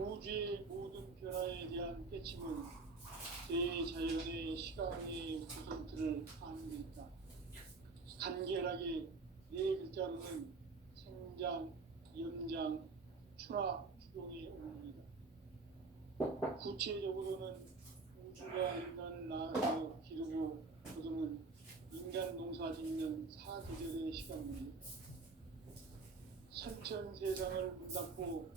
우주의 모든 변화에 대한 깨침은 대자연의 시간의 구성틀을 아는 데 있다. 간결하게 네 글자로는 생장, 연장, 추나 추동의 원리이다. 구체적으로는 우주가 인간을 낳아서 기르고 거두는 인간 농사 짓는 사계절의 시간물이다. 선천 세상을 문닫고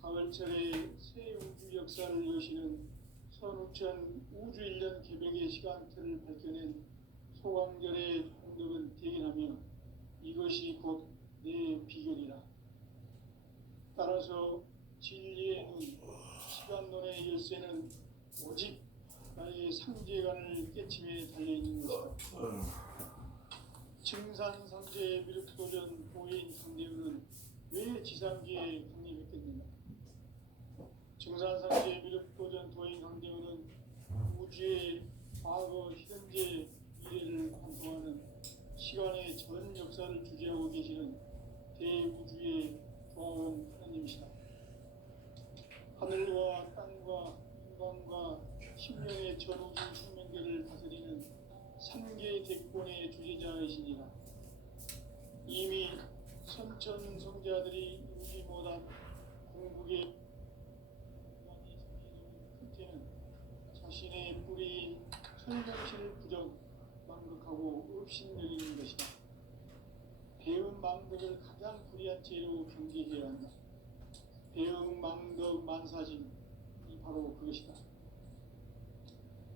가을철에 새 우주 역사를 여시는 선우천 우주 1년 개벽의 시간틀을 밝혀낸 소강절의 공덕은 대견하며 이것이 곧 내 비결이라. 따라서 진리의 눈, 시간론의 열쇠는 오직 나의 상제관을 깨침에 달려있는 것이다. 증산상제의 미륵도전 보혜인 강대우는 왜 지상계에 강림했겠는가? 증산상제의 미륵도전 도인 강대우는 우주의 과거, 현재, 미래를 관통하는 시간의 전 역사를 주재하고 계시는 대우주의 조화원 하나님이시다. 하늘과 땅과 인간과 신명의 전우주 생명계를 다스리는 3개 대권의 주제자이시니라. 이미 선천 성자들이 이루지 못한 궁극의 인간이 정해놓은 큰태는 자신의 뿌리인 천명실 부정 망극하고 업신여기는 것이다. 배은 망덕을 가장 불의한 죄로 경계해야 한다. 배은 망덕 만사진이 바로 그것이다.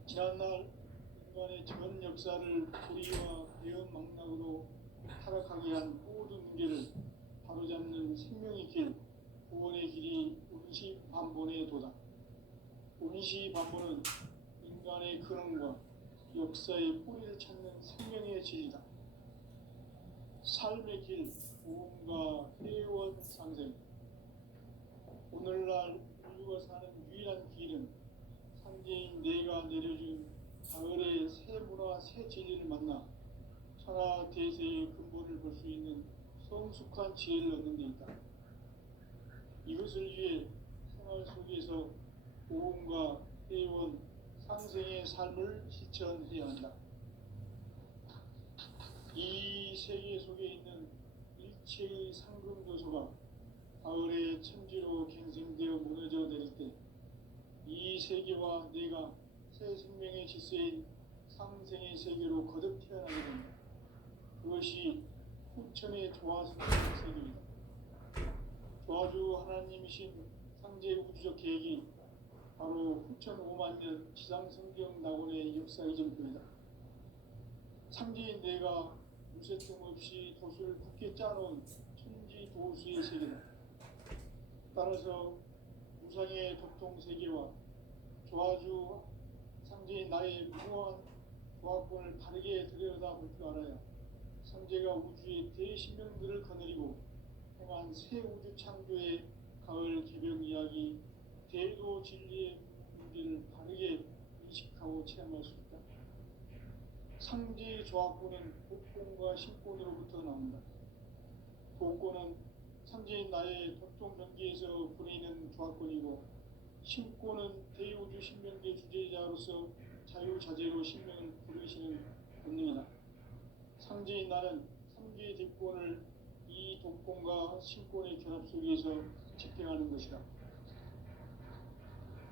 지난날 인간의 전 역사를 불의와 배은 망락으로 타락하게 한 모든 문제를 바로잡는 생명의 길, 구원의 길이 운시반본의 도다. 운시반본은 인간의 근원과 역사의 뿌리를 찾는 생명의 진리다. 삶의 길, 보험과 회원 상생. 오늘날 인류가 사는 유일한 길은 상제인 내가 내려준 가을의 새 문화, 새 진리를 만나 천하 대세의 근본을 볼 수 있는 성숙한 지혜를 얻는 데 있다. 이것을 위해 생활 속에서 보험과 회원, 상생의 삶을 실천해야 한다. 이 세계 속에 있는 일체의 상금도서가 가을의 천지로 갱생되어 무너져 내릴 때 이 세계와 내가 새 생명의 질서인 상생의 세계로 거듭 태어나게 된다. 그것이 후천의 조화성의 세계이다. 조화주 하나님이신 상제 우주적 계획이 바로 후천 5만 년 지상성경 낙원의 역사 이전표이다. 상제인 내가 무쇠뜸 없이 도수를 굳게 짜놓은 천지 도수의 세계다. 따라서 무상의 덕통세계와 조화주 상제인 나의 무한 조화권을 바르게 들여다볼 줄 알아야 상제가 우주의 대신명들을 거느리고 행한 새 우주 창조의 가을 개벽 이야기, 대도 진리의 문제를 바르게 인식하고 체험할 수 있다. 상제의 조화권은 복권과 신권으로부터 나온다. 복권은 상제인 나의 덕통병기에서 보내는 조화권이고, 신권은 대우주 신명계 주제자로서 자유자재로 신명을 부르시는 본능이다. 상제인 나는 3개의 대권을 이 독권과 신권의 결합 속에서 집행하는 것이다.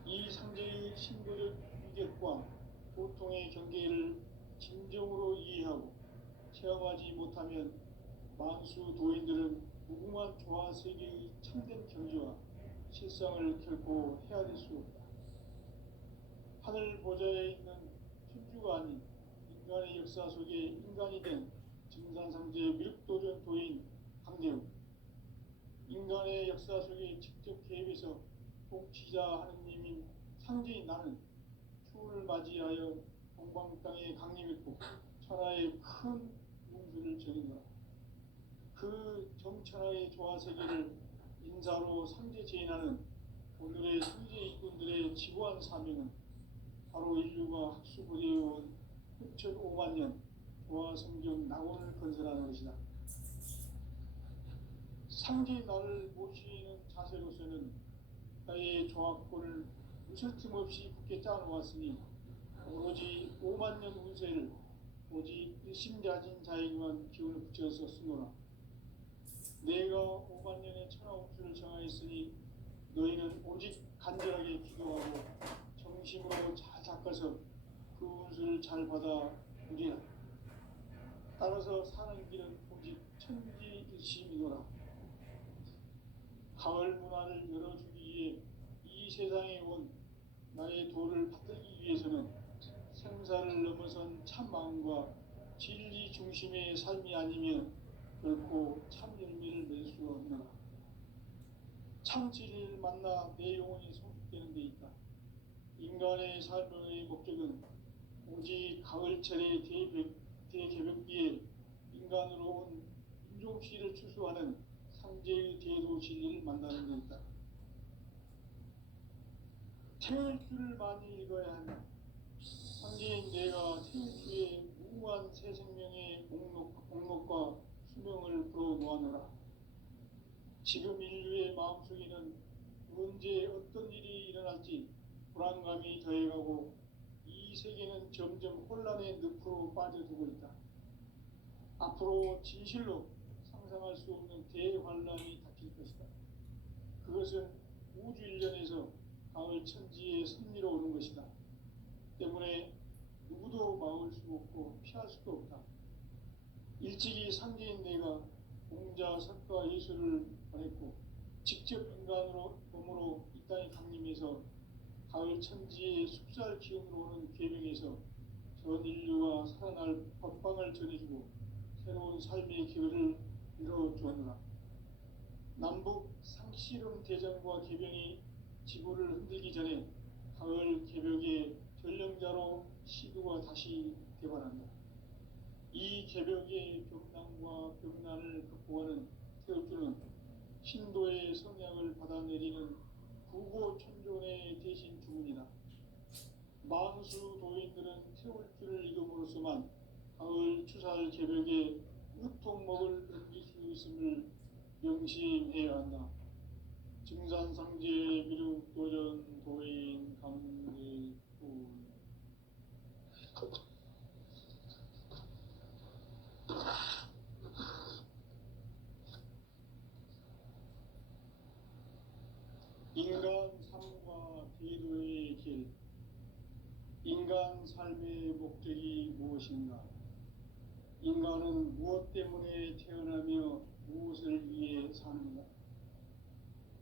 이 상제의 신도적 위격과 고통의 경계를 진정으로 이해하고 체험하지 못하면 만수 도인들은 무궁한 조화 세계의 참된 경지와 실상을 결코 헤아릴 수 없다. 하늘 보좌에 있는 천주가 아닌 인간의 역사 속에 인간이 된 증산상제의 미륵도전 도인 강대우. 인간의 역사 속에 직접 개입해서 통치자 하느님인 상제인 나는 추운을 맞이하여 동방 땅에 강림했고 천하의 큰 용수를 전인노라. 그 정천하의 조화세계를 인사로 상제 제인하는 오늘의 상제 일꾼들의 지구한 사명은 바로 인류가 학수부대해온 후천 5만 년 조화성경 낙원을 건설하는 것이다. 상제인 나를 모시는 자세로서는 나의 조합권을 무설틈 없이 굳게 짜놓았으니 오로지 5만 년 운세를 오직 일심자진 자에게만 기운을 붙여서 쓰노라. 내가 5만 년의 천하운수를 정하였으니 너희는 오직 간절하게 기도하고 정심으로 잘 닦아서 그 운수를 잘 받아 누리라. 따라서 사는 길은 오직 천지일심이노라. 가을 문화를 열어주기 위해 이 세상에 온 나의 도를 받들기 위해서는 생사를 넘어선 참 마음과 진리 중심의 삶이 아니면 결코 참 열매를 맺을 수 없노라. 참 진리를 만나 내 영혼이 성숙되는 데 있다. 인간의 삶의 목적은 오직 가을철의 대개벽기에 인간으로 온 인종씨를 추수하는 상제의 대도 진리를 만나는 데 있다. 태일주를 많이 읽어야 한다. 상제인 내가 태일주의 무한 새 생명의 목록과 수명을 불어놓아노라. 지금 인류의 마음속에는 언제 어떤 일이 일어날지 불안감이 더해가고 이 세계는 점점 혼란의 늪으로 빠져들고 있다. 앞으로 진실로 상상할 수 없는 대환란이 닥칠 것이다. 그것은 우주 일련에서 가을 천지의 섭리로 오는 것이다. 때문에 누구도 막을 수 없고 피할 수도 없다. 일찍이 상제인 내가 공자, 석가, 예수를 보냈고 직접 인간으로 몸으로 이 땅에 강림해서 가을 천지의 숲살 기운으로 오는 계명에서 전 인류가 살아날 법방을 전해주고 새로운 삶의 기회를 이뤄주었노라. 남북 상씨름 대전과 개병이 지구를 흔들기 전에 가을 개벽의 전령자로 시도가 다시 개발한다. 이 개벽의 벽난과 벽난을 극복하는 태엽주는 신도의 성향을 받아내리는 구고천존의 대신 주문이다. 만수 도인들은 태울주를 읽음으로써만 가을 추살 개벽의 으통목을 넘길 수 있음을 명심해야 한다. 증산상제 미륵도전 도인 강대구. 인간 삶과 대도의 길. 인간 삶의 목적이 무엇인가? 인간은 무엇 때문에 태어나며 무엇을 위해 사는가?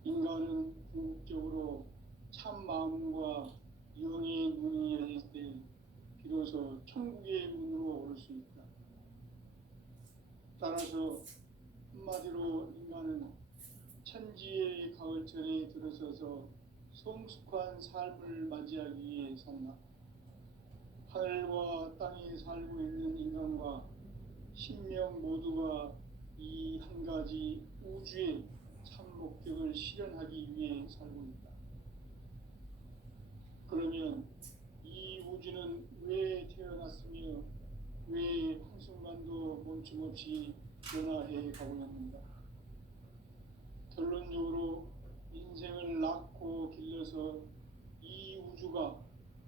인간은 궁극적으로 참 마음과 영의 눈이 열릴 때 비로소 천국의 문으로 올 수 있다. 따라서 한마디로 인간은 천지의 가을철에 들어서서 성숙한 삶을 맞이하기 위해 산다. 하늘과 땅에 살고 있는 인간과 신명 모두가 이 한 가지 우주의 참 목적을 실현하기 위해 살고 있다. 그러면 이 우주는 왜 태어났으며 왜 한순간도 멈춤없이 변화해 가고 있는가? 결론적으로 인생을 낳고 길러서 이 우주가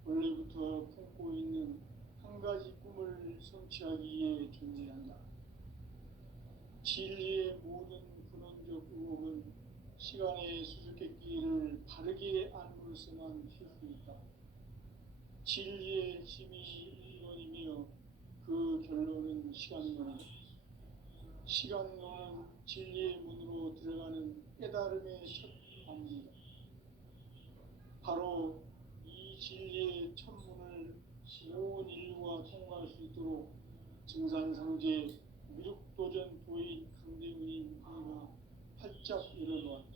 원래부터 품고 있는 한 가지 꿈을 성취하기 위해 존재한다. 진리의 모든 근원적 의혹은 시간의 수수께끼를 바르게 안으로서만 쉴 수 있다. 진리의 핵심이 이론이며 그 결론은 시간론이다. 시간론은 진리의 문으로 들어가는 깨달음의 첫 단계이다. 바로 이 진리의 천문을 온 인류가 통과할 수 있도록 증산상제 미륵도전 도인 강대훈이 이가 활짝 일어놓았다.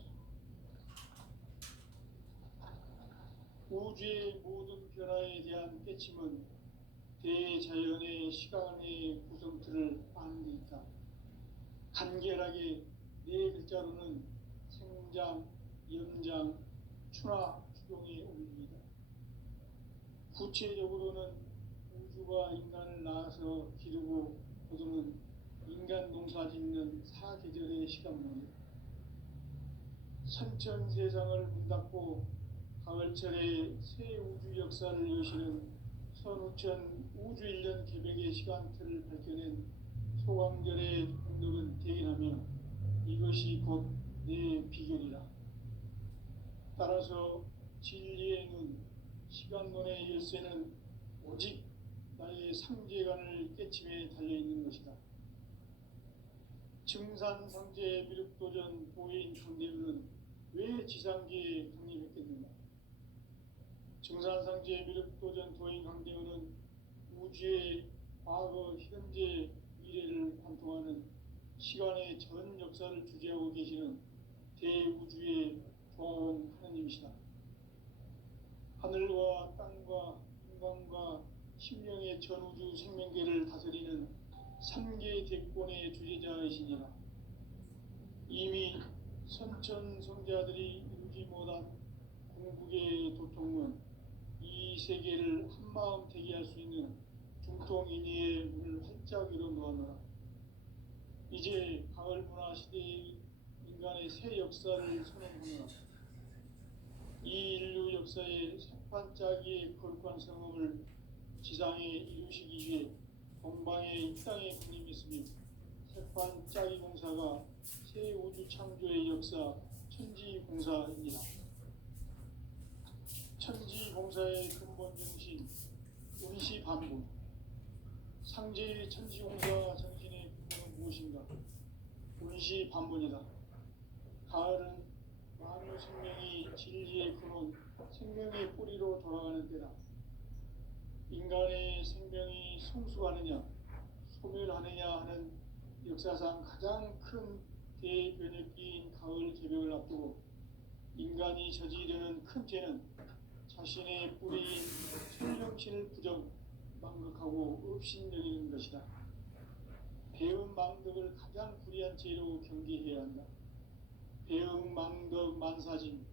우주의 모든 변화에 대한 깨침은 대자연의 시간의 구성틀을 아는 데 있다. 간결하게 네 글자로는 생장, 연장, 추나, 추동의 원리이다. 구체적으로는 우주가 인간을 낳아서 기르고 거두는 인간 농사 짓는 사계절의 시간론이다. 선천 세상을 문 닫고 가을철에 새 우주 역사를 여시는 선우천 우주 1년 개벽의 시간틀을 밝혀낸 소광절의 공덕은 대견하며 이것이 곧 내 비결이라. 따라서 진리의 눈, 시간론의 열쇠는 오직 나의 상제관을 깨침에 달려있는 것이다. 증산상제 미륵도전 도인 강대우는 왜 지상계에 강림했겠는가? 증산상제 미륵도전 도인 강대우는 우주의 과거, 현재, 미래를 관통하는 시간의 전 역사를 주재하고 계시는 대우주의 조화원 하나님이시다. 하늘과 땅과 인간과 심령의 전우주 생명계를 다스리는 삼계 대권의 주제자이시니라. 이미 선천 성자들이 이루지 못한 궁극의 도통은 이 세계를 한마음 되게 할 수 있는 중통인의의 문을 활짝 열어 놓았노라. 이제 가을 문화 시대의 인간의 새 역사를 선언하노라. 이 인류 역사의 새반짝이의 거룩한 성음을 지상에 이루시기 위해 동방에 이 땅에 군림했으며 새반짝이 공사가 새 우주 창조의 역사 천지공사입니다. 천지공사의 근본 정신 운시반분. 상제의 천지공사 정신의 근본은 무엇인가? 운시반분이다. 가을은 만유 생명이 진리의 근원, 생명의 뿌리로 돌아가는 때다. 인간의 생명이 성숙하느냐, 소멸하느냐 하는 역사상 가장 큰 대변혁기인 가을 개벽을 앞두고 인간이 저지르는 큰 죄는 자신의 뿌리인 생명신을 부정, 망극하고 업신여기는 것이다. 배음 망덕을 가장 불의한 죄로 경계해야 한다. 배음 망덕 만사진이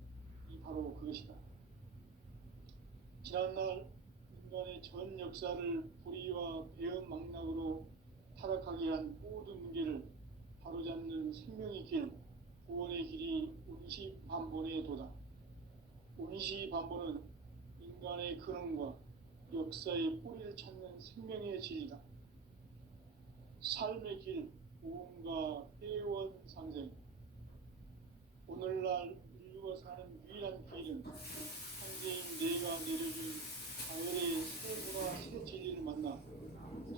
바로 그것이다. 지난날 인간의 전 역사를 불의와 배음 망락으로 타락하게 한 모든 문제를 바로잡는 생명의 길, 구원의 길이 운시반본의 도다. 운시반본은 인간의 근원과 역사의 뿌리를 찾는 생명의 진리다. 삶의 길, 무언가 회원 상생. 오늘날 인류가 사는 유일한 길은 상제인 내가 내려준 가을의 새 문화 새 진리를 만나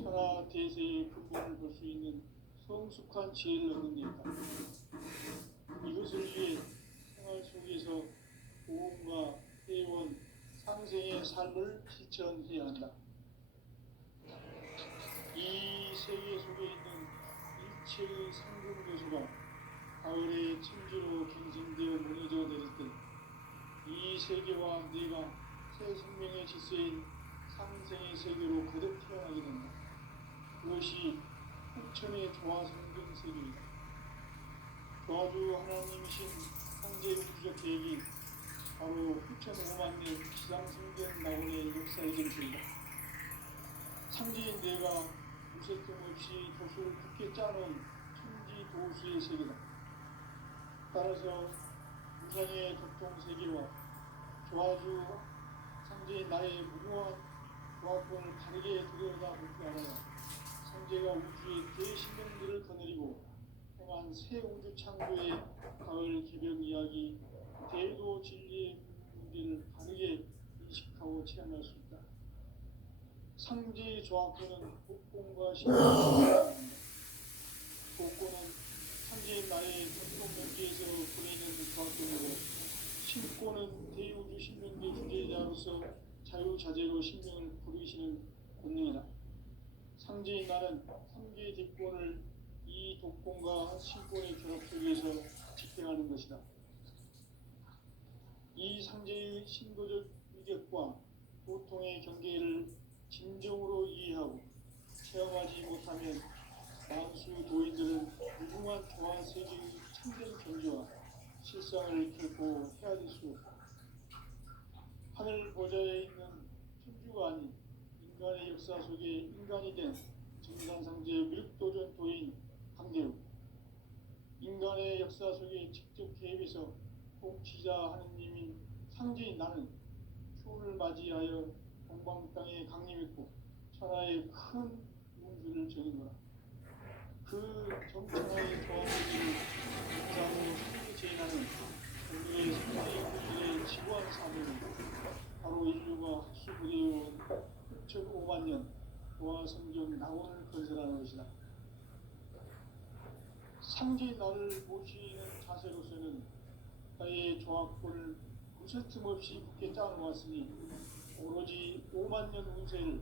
천하 대세의 근본을 볼 수 있는 성숙한 지혜를 얻는 데다. 이것을 위해 생활 속에서 보험과 회원, 상생의 삶을 실천해야 한다. 이 세계 속에 있는 일체의 상승교수가 가을의 천지로 갱생되어 무너져 내릴 때 이 세계와 내가 새 생명의 질서인 상생의 세계로 거듭 태어나게 된다. 그것이 후천의 조화성경 세계이다. 조화주 하나님이신 상제 우주적 계획이 바로 후천 5만 년 지상성경 낙원의 역사의 정체이다. 상제인 내가 무색점 없이 도수를 굳게 짜놓은 천지 도수의 세계다. 따라서 우상의 도통 세계와 조화주 상제인 나의 무궁한 조화권을 바르게 들여다볼 줄 알아야 상제가 우주의 대신령들을 거느리고 행한 새 우주 창조의 가을 개벽 이야기, 대도 진리의 문제를 바르게 인식하고 체험할 수 있다. 상제의 조화권은 복권과 신앙입니다. 복권은 상제인 나의 전통 명제에서 보내는 조화권이고, 신권은 대우주 신명계 주제자로서 자유자재로 신명을 부르시는 권능이다. 상제인 나는 3개의 뒷권을 이 독권과 신권의 결합 속에서 집행하는 것이다. 이 상제의 신도적 위력과 보통의 경계를 진정으로 이해하고 체험하지 못하면 만수 도인들은 무궁한 조화 세계의 참된 경지와 실상을 결코 헤아릴 수 없다. 하늘 보좌에 있는 천주가 아닌 인간의 역사 속에 인간이 된 증산상제 미륵도전 도인 강대우. 인간의 역사 속에 직접 개입해서 통치자 하느님인 상제인 나는 추운을 맞이하여 동방 땅에 강림했고 천하에 큰 운수를 전했노라. 그 정천하에 더한 일을 인사하고 상제인 나는 오늘의 상제인들의 지구한 사명은 바로 인류가 학수부대해온 흑천 5만 년 노아 성경 낙원을 건설하는 것이다. 상제인 나를 모시는 자세로서는 나의 조합권을 무쇠틈 없이 굳게 짜놓았으니 오로지 5만 년 운세를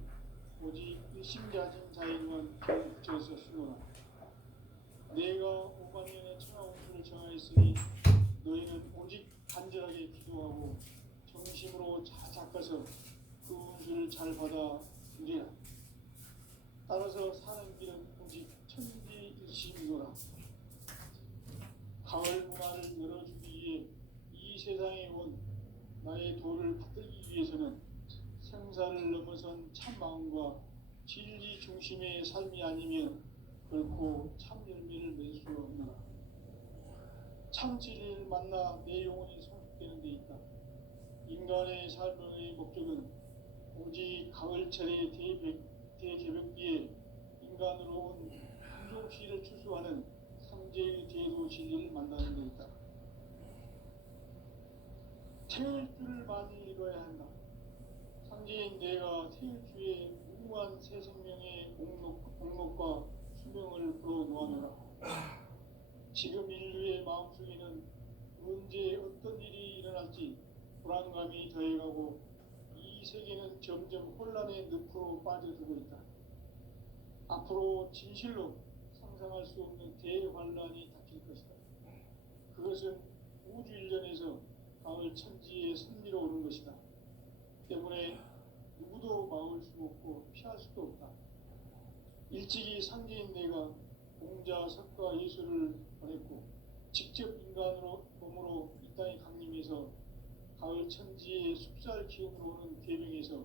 오직 일심가진 자에게만 붙여서 쓰노라. 내가 5만 년의 천하 운수를 정하였으니 너희는 오직 간절하게 기도하고 정심으로 잘 닦아서 그 운수를 잘 받아 누리라. 따라서 사는 길은 오직 천지일심이노라. 가을 문화를 열어주기 위해 이 세상에 온 나의 도를 받들기 위해서는 생사를 넘어선 참 마음과 진리 중심의 삶이 아니면 결코 참 열매를 맺을 수 없노라. 참 진리를 만나 내 영혼이 성숙되는 데 있다. 인간의 삶의 목적은 오직 가을철의 대개벽기에 인간으로 온 품종시를 추수하는 상제의 제도 진리를 만나는 데 있다. 태일 줄을 많이 읽어야 한다. 상제인 내가 태일 주에 무궁한 새 생명의 목록과 수명을 불어놓아노라. 지금 인류의 마음속에는 언제 어떤 일이 일어날지 불안감이 더해가고 이 세계는 점점 혼란의 늪으로 빠져들고 있다. 앞으로 진실로 상상할 수 없는 대환란이 닥칠 것이다. 그것은 우주 일련에서 가을 천지에 선미로 오는 것이다. 때문에 누구도 막을 수 없고 피할 수도 없다. 일찍이 상제인 내가 공자, 석가, 예수를 보냈고 직접 인간으로 몸으로 이 땅에 강림해서 가을 천지의 숲살 기운으로 오는 계명에서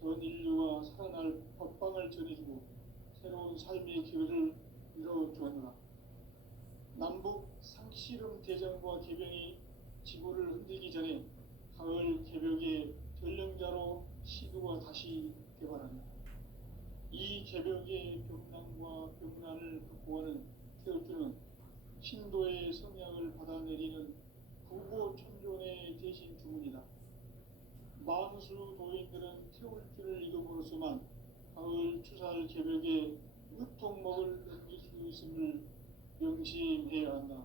전 인류가 살아날 법방을 전해주고 새로운 삶의 기회를 이뤄주었노라. 남북 상씨름 대전과 개병이 지구를 흔들기 전에 가을 개벽의 전령자로 시도가 다시 개발한다. 이 개벽의 벽난과 벽난을 극복하는 태울주는 신도의 성향을 받아내리는 부고천존의 대신 주문이다. 만수 도인들은 태울주를 이름으로서만 가을 추살 개벽에 으통목을 넘길 수 있음을 명심해야 한다.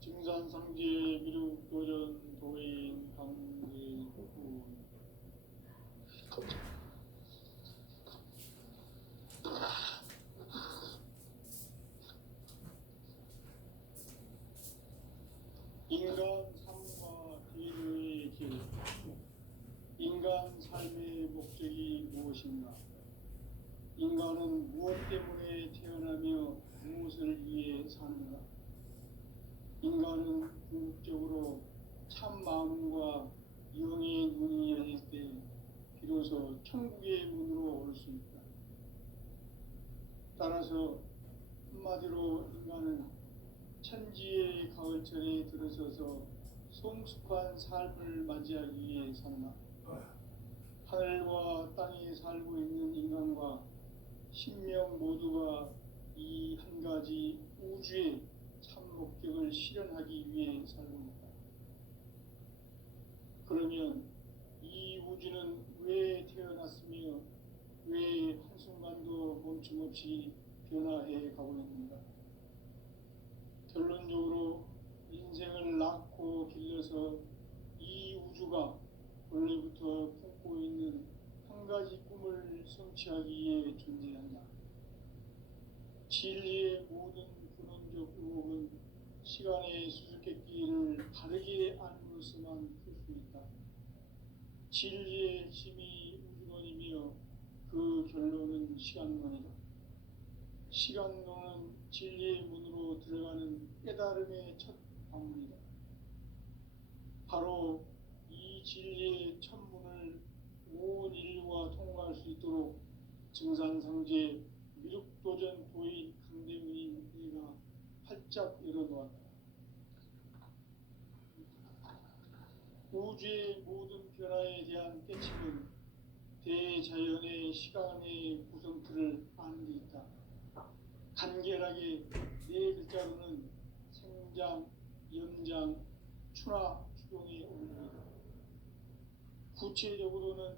증산상제 미륵도전 도인 강대구 인간 삶과 기도의 길. 인간 삶의 목적이 무엇인가? 인간은 무엇 때문에 태어나며 무엇을 위해 사는가? 인간은 궁극적으로 참 마음과 영의 눈이 열릴 때 비로소 천국의 문으로 올 수 있다. 따라서 한마디로 인간은 천지의 가을철에 들어서서 성숙한 삶을 맞이하기 위해 산다. 하늘과 땅에 살고 있는 인간과 신명 모두가 이 한 가지 우주의 참 목적을 실현하기 위해 살고 있다. 그러면 이 우주는 왜 태어났으며 왜 한순간도 멈춤없이 변화해 가고 있는가? 결론적으로 인생을 낳고 길러서 이 우주가 원래부터 품고 있는 한 가지 꿈을 성취하기 위해 존재한다. 진리의 모든 근원적 의혹은 시간의 수수께끼를 바르게 알므로서만 풀 수 있다. 진리의 핵심이 우주론이며 그 결론은 시간론이다. 시간론은 진리의 문으로 들어가는 깨달음의 첫 방문이다. 바로 이 진리의 첫 문을 온 인류가 통과할 수 있도록 증산상제 미륵도전 도인 강대문인 내가 활짝 열어놓았다. 우주의 모든 변화에 대한 깨침은 대자연의 시간의 구성틀을 아는 데 있다. 간결하게 네 글자로는 생장, 연장, 추나 추동의 원리이다. 구체적으로는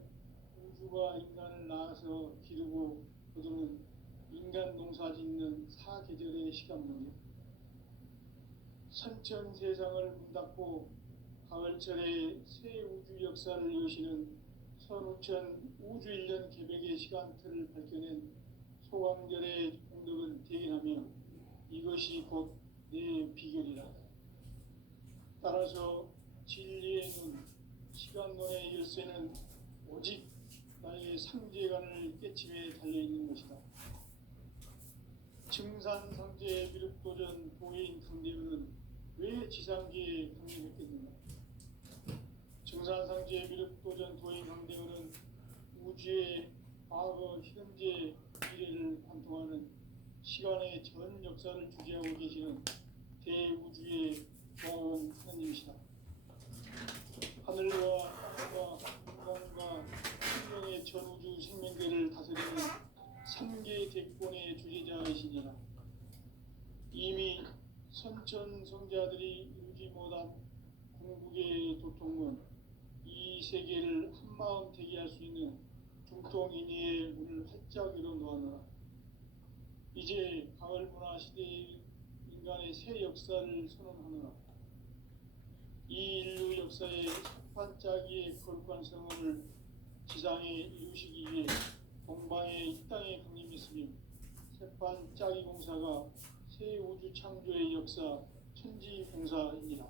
우주가 인간을 낳아서 기르고 거두는 인간 농사 짓는 사계절의 시간문이다. 선천 세상을 문 닫고 가을철에 새 우주 역사를 여시는 선우천 우주 1년 개백의 시간틀을 밝혀낸 소강절의 공덕은 대견하며 이것이 곧 내 비결이라. 따라서 진리의 눈, 시간론의 열쇠는 오직 나의 상제관을 깨침에 달려있는 것이다. 증산상제 미륵도전 도인 강대원은 왜 지상계에 강림했겠는가? 증산상제 미륵도전 도인 강대원은 우주의 과거, 현재, 미래를 관통하는 시간의 전 역사를 주재하고 계시는 대우주의 영원 하나님이시다. 하늘과 땅과 인간과 생명의 전우주 생명계를 다스리는 3개 대권의 주제자이시니라. 이미 선천 성자들이 이루지 못한 궁극의 도통문, 이 세계를 한마음 되게 할 수 있는 중통인의의 문을 활짝 열어 놓았노라. 이제 가을 문화 시대의 인간의 새 역사를 선언하노라. 이 인류 역사의 반짝이의 거룩한 성원을 지상에 이루시기 위해 동방의 이 땅에 강림했으며 새반짝이 공사가 새 우주 창조의 역사 천지공사이니라.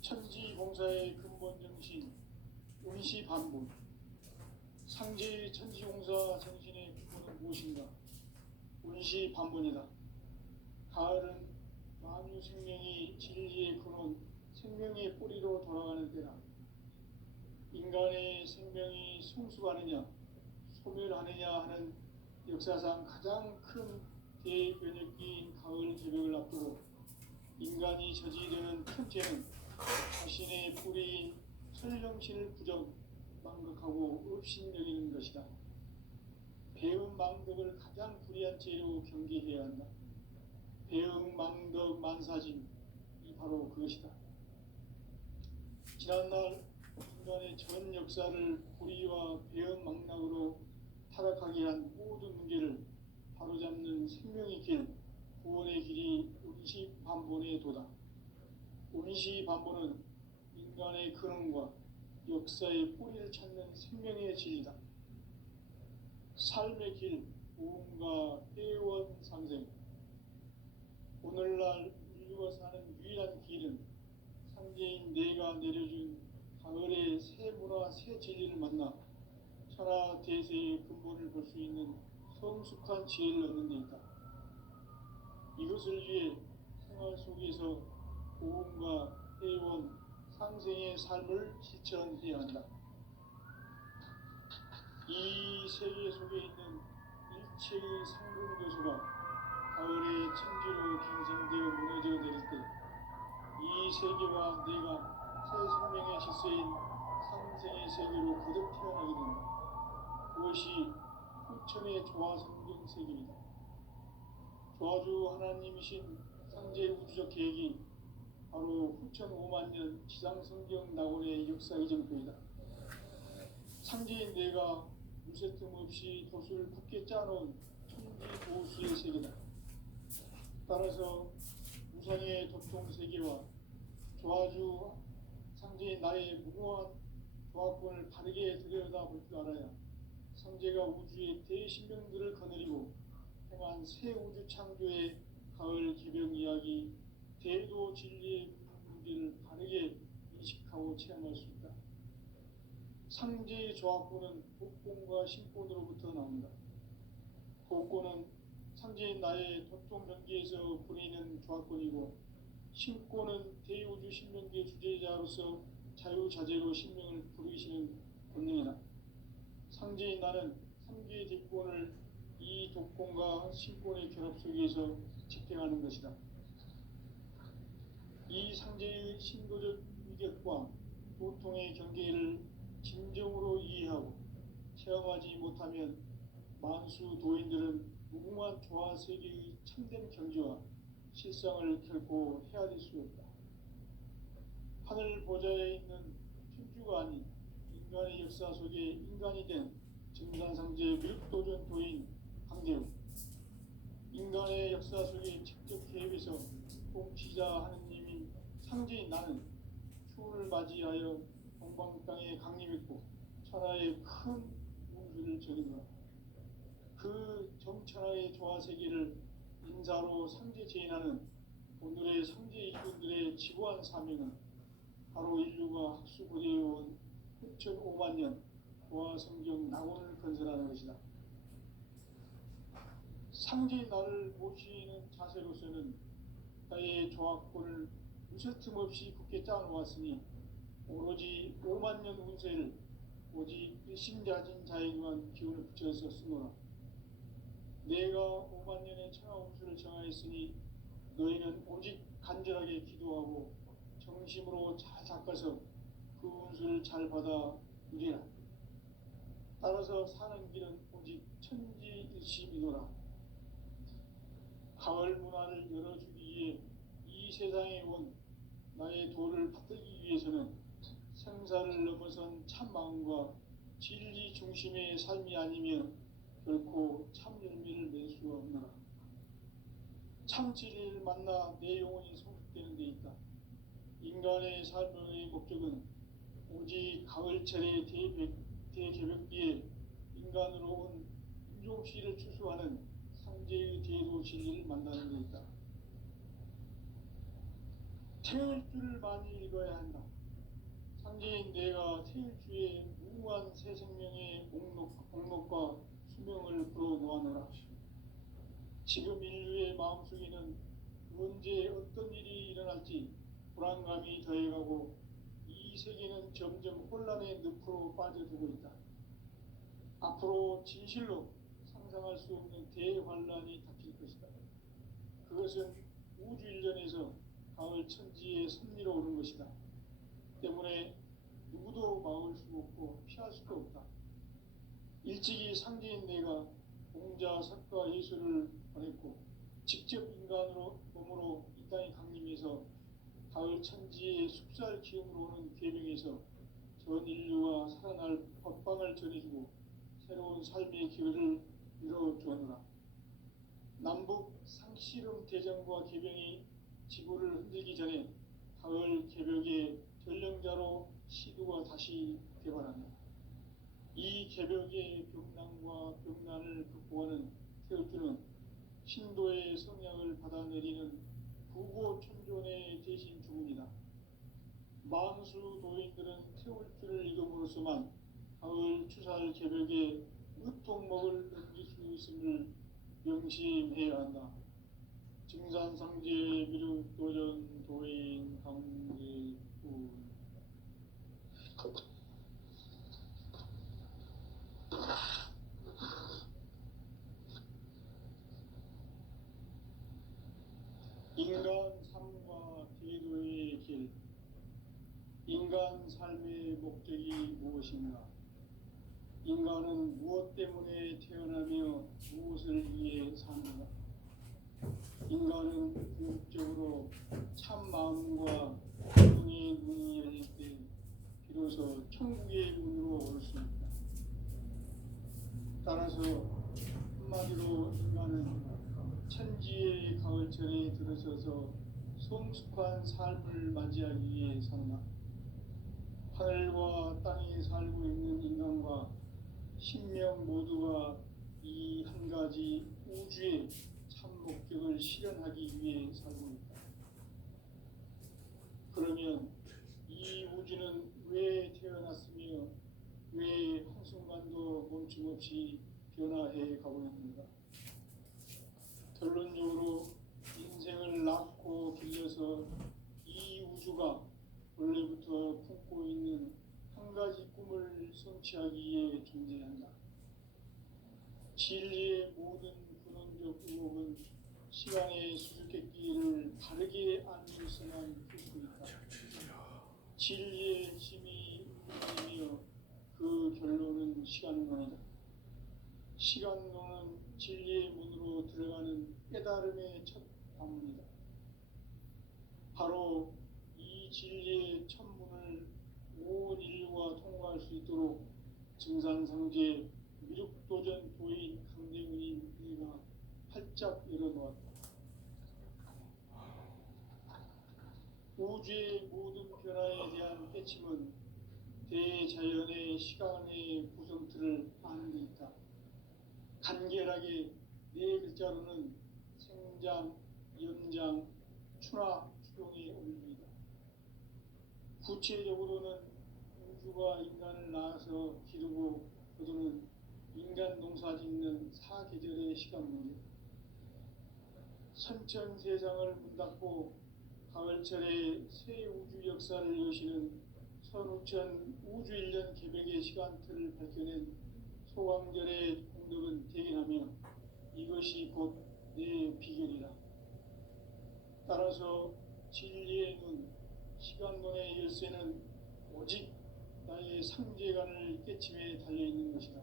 천지공사의 근본 정신 운시반본. 상제의 천지공사 정신의 기본은 무엇인가? 운시반본이다. 가을은 만유 생명이 진리의 근원, 생명의 뿌리로 돌아가는 때다. 인간의 생명이 성숙하느냐, 소멸하느냐 하는 역사상 가장 큰 대변혁기인 가을 개벽을 앞두고 인간이 저지르는 큰 죄는 자신의 뿌리인 설령신을 부정, 망각하고 업신여기는 것이다. 배음 망덕을 가장 불의한 죄로 경계해야 한다. 배음 망덕 만사진, 이 바로 그것이다. 지난날 인간의 전 역사를 불의와 배음 망락으로 타락하게 한 모든 문제를 바로잡는 생명의 길, 구원의 길이 운시반본의 도다. 운시반본은 인간의 근원과 역사의 뿌리를 찾는 생명의 진리다. 삶의 길, 무언가 회원 상생. 오늘날 인류가 사는 유일한 길은 상제인 내가 내려준 가을의 새 문화, 새 진리를 만나 천하 대세의 근본을 볼 수 있는 성숙한 지혜를 얻는 데 있다. 이것을 위해 생활 속에서 고음과 회원, 상생의 삶을 실천해야 한다. 이 세계 속에 있는 일체의 상승 요소가 가을의 천지로 갱생되어 무너져 내릴 때 이 세계와 내가 새 생명의 질서인 상생의 세계로 거듭 태어나게 된다. 그것이 후천의 조화성경 세계이다. 조화주 하나님이신 상제 우주적 계획이 바로 후천 5만년 지상성경 낙원의 역사 이정표이다. 상제인 내가 무쇠 틈 없이 돛을 굳게 짜놓은 천지 보수의 세계다. 따라서 우상의 도통 세계와 조화주 상제인 나의 무모한 조화권을 바르게 들여다볼 줄 알아야 상제가 우주의 대신명들을 거느리고 행한 새 우주 창조의 가을 개벽 이야기, 대도 진리의 문제를 바르게 인식하고 체험할 수 있다. 상제의 조화권은 독권과 신권으로부터 나온다. 독권은 상제인 나의 도통 경계에서 부리는 조화권이고, 신권은 대우주 신명계 주제자로서 자유자재로 신명을 부르시는 본능이다. 상제인 나는 3개의 뒷권을 이 독권과 신권의 결합 속에서 집행하는 것이다. 이 상제의 신도적 위격과 고통의 경계를 진정으로 이해하고 체험하지 못하면 만수 도인들은 무궁한 조화 세계의 참된 경지와 실상을 결코 헤아릴 수 없다. 하늘 보좌에 있는 천주가 아닌 인간의 역사 속에 인간이 된 증산상제 미륵도전 도인 강대우, 인간의 역사 속에 직접 개입해서 통치자 하느님인 상제인 나는 추운을 맞이하여 동방 땅에 강림했고 천하의 큰 운수를 적이노라. 그 정천하의 조화세계를 인사로 상제 제인하는 오늘의 상제 이군들의 지고한 사명은 바로 인류가 학수고대해온 6,500만 년 조화성경 낙원을 건설하는 것이다. 상제의 나를 모시는 자세로서는 나의 조화권을 무쇠틈 없이 굳게 짜놓았으니 오로지 5만 년 운세를 오직 일심자진 자에게만 기운을 붙여서 쓰노라. 내가 5만 년의 천하 운수를 정하였으니 너희는 오직 간절하게 기도하고 정심으로 잘 닦아서 그 운수를 잘 받아 누리라. 따라서 사는 길은 오직 천지일심이노라. 가을 문화를 열어주기 위해 이 세상에 온 나의 도를 받들기 위해서는 생사를 넘어선 참 마음과 진리 중심의 삶이 아니면 결코 참 열매를 맺을 수 없노라. 참 진리를 만나 내 영혼이 성숙되는 데 있다. 인간의 삶의 목적은 오직 가을철의 대개벽기에 인간으로 온 인종시를 추수하는 상제의 대도 진리를 만나는 데 있다. 태을 줄을 많이 읽어야 한다. 상제인 내가 태일주의 무궁한 새 생명의 목록과 수명을 불어놓아노라. 지금 인류의 마음속에는 언제 어떤 일이 일어날지 불안감이 더해가고 이 세계는 점점 혼란의 늪으로 빠져들고 있다. 앞으로 진실로 상상할 수 없는 대환란이 닥칠 것이다. 그것은 우주 일전에서 가을 천지의 섭리로 오는 것이다. 때문에 누구도 막을 수 없고 피할 수도 없다. 일찍이 상제인 내가 공자, 석가, 예수를 보냈고 직접 인간으로 몸으로 이 땅에 강림해서 가을 천지의 숲살 기음으로 오는 계명에서 전 인류가 살아날 법방을 전해주고 새로운 삶의 기회를 이뤄주었노라. 남북 상씨름 대전과 개병이 지구를 흔들기 전에 가을 개벽의 전령자로 시두가 다시 개발하며 이 개벽의 병난과 병난을 극복하는 태울주는 신도의 성향을 받아내리는 부고천존의 대신 주문이다. 만수 도인들은 태울주를 읽음으로써만 가을 추살 개벽의 으통목을 넘길 수 있음을 명심해야 한다. 증산상제 미륵도전 도인 강제군 인간 삶과 대도의 길. 인간 삶의 목적이 무엇인가? 인간은 무엇 때문에 태어나며 무엇을 위해 사는가? 인간은 궁극적으로 참 마음과 정의 눈이 열릴 때 비로소 천국의 문으로 올 수 있다. 따라서 한마디로 인간은 천지의 가을철에 들어서서 성숙한 삶을 맞이하기 위해 산다. 하늘과 땅에 살고 있는 인간과 신명 모두가 이 한 가지 우주의 참 목적을 실현하기 위해 살고 있다. 그러면 이 우주는 왜 태어났으며 왜 한순간도 멈춤없이 변화해 가고 있는가? 결론적으로 인생을 낳고 길러서 이 우주가 원래부터 품고 있는 한 가지 꿈을 성취하기 위해 존재한다. 진리의 모든 근원적 의혹은 시간의 수수께끼를 바르게 알면서만 풀 수 있다. 진리의 핵심이 우주이며 그 결론은 시간론이다. 시간론은 진리의 문으로 들어가는 깨달음의 첫 관문이다. 바로 이 진리의 첫 문을 온 인류가 통과할 수 있도록 증산상제 미륵도전 도인 강대훈이 네가 활짝 열어놓았다. 우주의 모든 변화에 대한 깨침은 대자연의 시간의 구성틀을 아는 데 있다. 간결하게 네 글자로는 생장, 연장, 추나 추동의 원리이다. 구체적으로는 우주가 인간을 낳아서 기르고 거두는 인간 농사 짓는 사계절의 시간 문제. 선천 세상을 문 닫고 가을철에 새 우주 역사를 여시는 선우천 우주 1년 개백의 시간틀을 밝혀낸 소광절의 공덕은 대견하며 이것이 곧 내 비결이라. 따라서 진리의 눈, 시간론의 열쇠는 오직 나의 상제관을 깨침에 달려있는 것이다.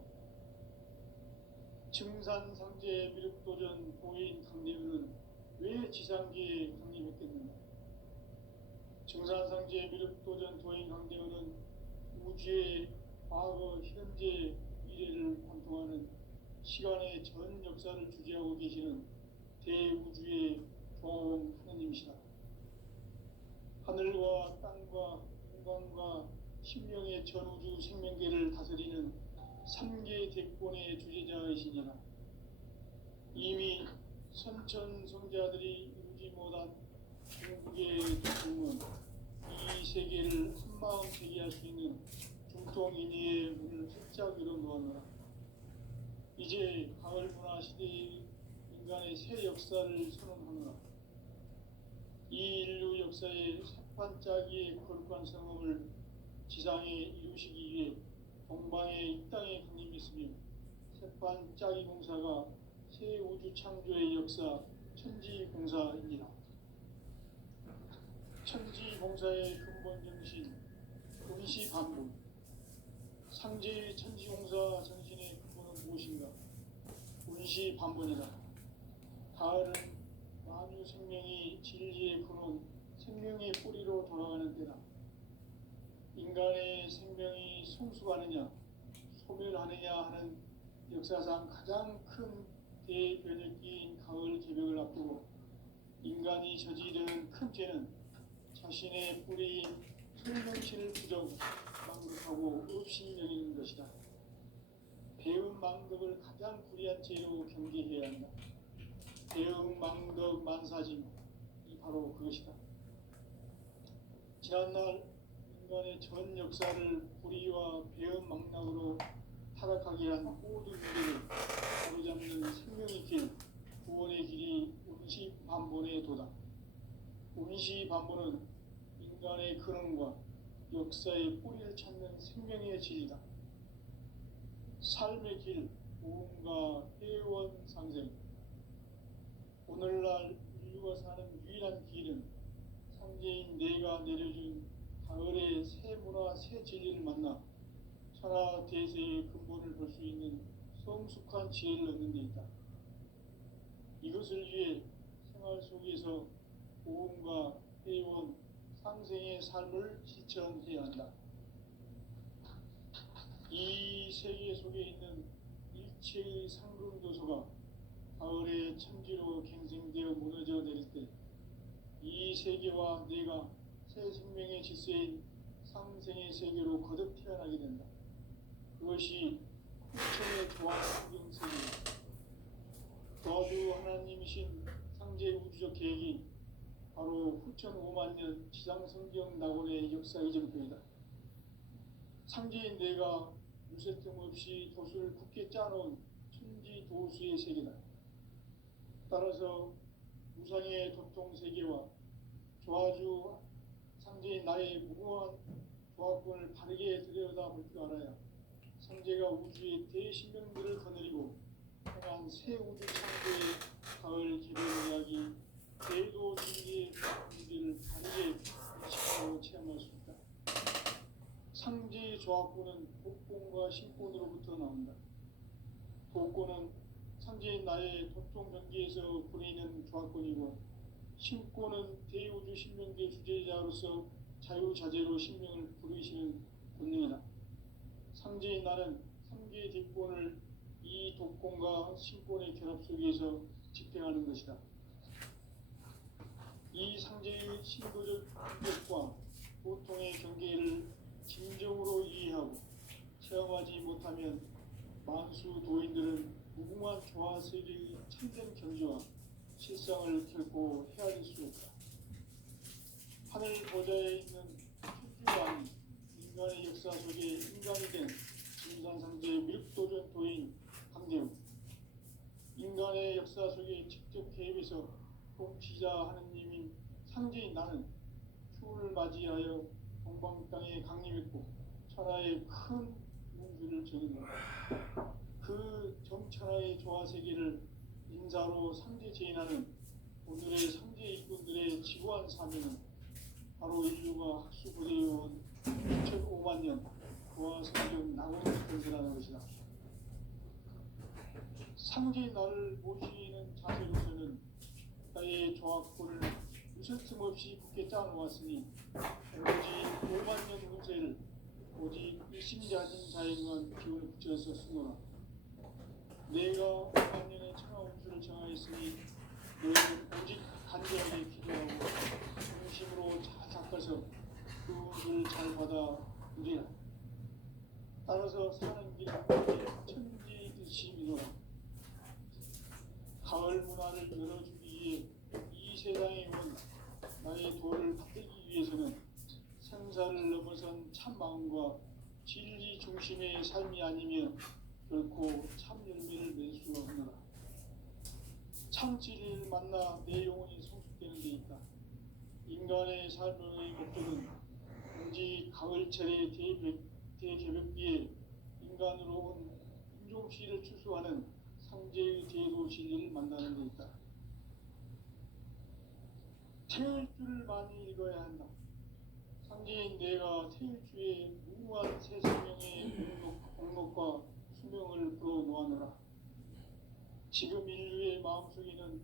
증산상제 미륵도전 보인 강대훈은 왜 지상계에 강림했겠는가? 증산상제 미륵도전 도인 강대훈은 우주의 과거, 현재, 미래를 관통하는 시간의 전 역사를 주재하고 계시는 대우주의 조화원 하느님이시다. 하늘과 땅과 공간과 신명의 전우주 생명계를 다스리는 3계 대권의 주제자이시니라. 이미 선천성자들이 이루지 못한 중국의 중은 이 세계를 한마음 제기할 수 있는 중통인의의 문을 활짝 열어놓았노라. 이제 가을 문화 시대의 인간의 새 역사를 선언하노라. 이 인류 역사의 새반짝이의 거룩한 성험을 지상에 이루시기 위해 동방의 이 땅에 강림했으며 새반짝이 공사가 새 우주 창조의 역사 천지공사이니라. 천지공사의 근본 정신 운시반분. 상제의 천지공사 정신의 근본은 무엇인가? 운시반분이다. 가을은 만유 생명이 진리의 근원, 생명의 뿌리로 돌아가는 때다. 인간의 생명이 성숙하느냐, 소멸하느냐 하는 역사상 가장 큰 대변혁기인 가을 개벽을 앞두고 인간이 저지르는 큰 죄는 자신의 뿌리인 설명신을 부정, 망극하고 없이 여기는 것이다. 배음 망덕을 가장 불의한 죄로 경계해야 한다. 배음 망덕 만사짐, 이 바로 그것이다. 지난날 인간의 전 역사를 불의와 배음 망락으로 타락하게 한 모든 문제를 바로잡는 생명의 길, 구원의 길이 운시반본의 도다. 운시반본은 인간의 근원과 역사의 뿌리를 찾는 생명의 질이다. 삶의 길, 무언가 회원 상생. 오늘날 인류가 사는 유일한 길은 상제인 내가 내려준 가을의 새 문화, 새 진리를 만나 천하 대세의 근본을 볼 수 있는 성숙한 지혜를 얻는 데 있다. 이것을 위해 생활 속에서 보험과 회원, 상생의 삶을 실천해야 한다. 이 세계 속에 있는 일체의 상금 요소가 가을의 천지로 갱생되어 무너져 내릴 때 이 세계와 내가 새 생명의 질서인 상생의 세계로 거듭 태어나게 된다. 그것이 후천의 조화 성경 세계다. 저주 하나님이신 상제 우주적 계획이 바로 후천 5만 년 지상 성경 낙원의 역사 이전표이다. 상제인 내가 유세 틈 없이 도수를 굳게 짜놓은 천지 도수의 세계다. 따라서 무상의 도통 세계와 조화주 상제인 나의 무궁한 조화권을 바르게 들여다볼 줄 알아야 상제가 우주의 대신명들을 거느리고 향한 새 우주 창조의 가을 기별 이야기 대도 진리의 문제를 바르게 인식하고 체험할 수 있다. 조합구는 복권과 신권으로부터 나온다. 복권은 상제인 나의 도통 경계에서 부리는 조합권이고, 신권은 대우주 신명계 주제자로서 자유자재로 신명을 부르시는 권능이다. 상제인 나는 3개의 뒷권을 이 독권과 신권의 결합 속에서 집행하는 것이다. 이 상제의 신도적 인격과 보통의 경계를 진정으로 이해하고 체험하지 못하면 만수 도인들은 무궁한 조화세계의 참된 경지와 실상을 결코 헤아릴 수 없다. 하늘 보좌에 있는 천주왕 인간의 역사 속에 인간이 된 진산상제의 밀도전 도인 강대우, 인간의 역사 속에 직접 개입해서 통치자 하느님인 상제인 나는 추운을 맞이하여 동방 땅에 강림했고 천하의 큰 문주를 정했노라. 그 정천하의 조화세계를 인사로 상제 제인하는 오늘의 상제 일꾼들의 지구한 사명은 바로 인류가 학수고대해온 6,500만 년 부하 성경 낙원 건설하는 것이다. 상제 나를 모시는 자세로서는 나의 조합권을 무슨 틈없이 굳게 짜놓았으니 오직 5만 년 운세를 오직 일심자진 자에게만 기운을 붙여서 쓰노라. 내가 5만 년의 천하 운수를 정하였으니 너희는 오직 간절하게 기도하고 중심으로 잘 닦아서 그 운수를 잘 받아 누리라. 따라서 사는 길은 천지듯이 믿어라. 가을 문화를 열어주기 위해 이 세상에 온 나의 도를 받들기 위해서는 생사를 넘어선 참 마음과 진리 중심의 삶이 아니면 결코 참 열매를 낼 수가 없노라. 참 진리를 만나 내 영혼이 성숙되는 데 있다. 인간의 삶의 목적은 오직 가을철의 대개벽비에 인간으로 온 인종시를 추수하는 상제의 대도 진리를 만나는 데 있다. 태일주를 많이 읽어야 한다. 상제인 내가 태일주의 무궁한 새 생명의 공록과 수명을 불어놓아노라. 지금 인류의 마음속에는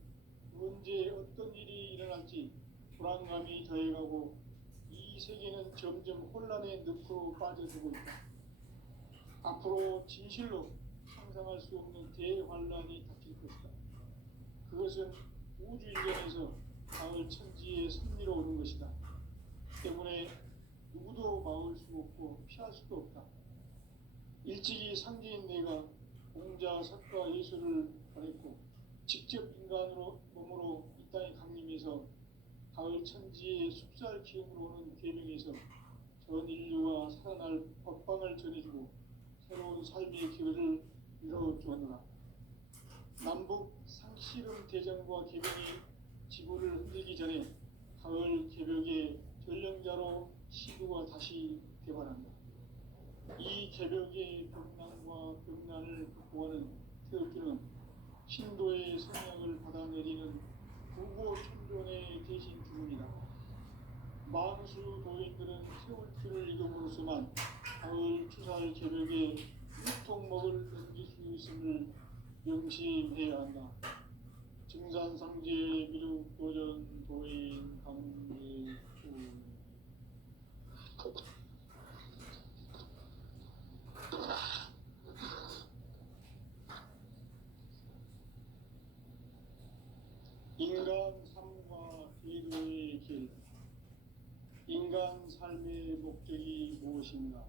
언제 어떤 일이 일어날지 불안감이 더해가고 이 세계는 점점 혼란의 늪으로 빠져들고 있다. 앞으로 진실로 상상할 수 없는 대환란이 닥칠 것이다. 그것은 우주 일전에서 가을 천지의 섭리로 오는 것이다. 때문에 누구도 막을 수 없고 피할 수도 없다. 일찍이 상제인 내가 공자, 석가, 예수를 보냈고 직접 인간으로 몸으로 이 땅에 강림해서 가을 천지의 숲살 기운으로 오는 계명에서 전 인류가 살아날 법방을 전해주고 새로운 삶의 기회를 이뤄주었노라. 남북 상씨름 대전과 개벽이 지구를 흔들기 전에 가을 개벽의 전령자로 시구가 다시 개발한다. 이 개벽의 벽난과 벽난을 극복하는 태극기는 신도의 성향을 받아내리는 구고 천존의 대신 주문이다. 만수 도인들은 세월길을 이름으로서만 가을 추살 개벽에 일통목을 넘길 수 있음을 명심해야 한다. 증산상제 미륵도전 도인 강제주. 인간 삶과 대도의 길. 인간 삶의 목적이 무엇인가?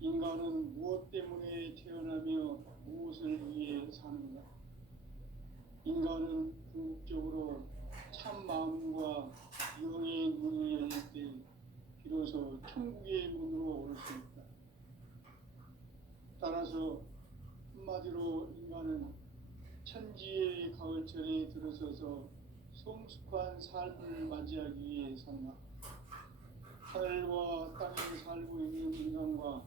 인간은 무엇 때문에 태어나며 무엇을 위해 사는가? 인간은 궁극적으로 참 마음과 영의 문을 열릴 때 비로소 천국의 문으로 올 수 있다. 따라서 한마디로 인간은 천지의 가을철에 들어서서 성숙한 삶을 맞이하기 위해 산다. 하늘과 땅에 살고 있는 인간과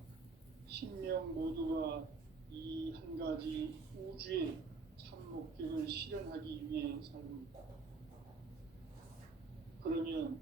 신명 모두가 이 한 가지 우주의 참 목적을 실현하기 위해 살고 있다. 그러면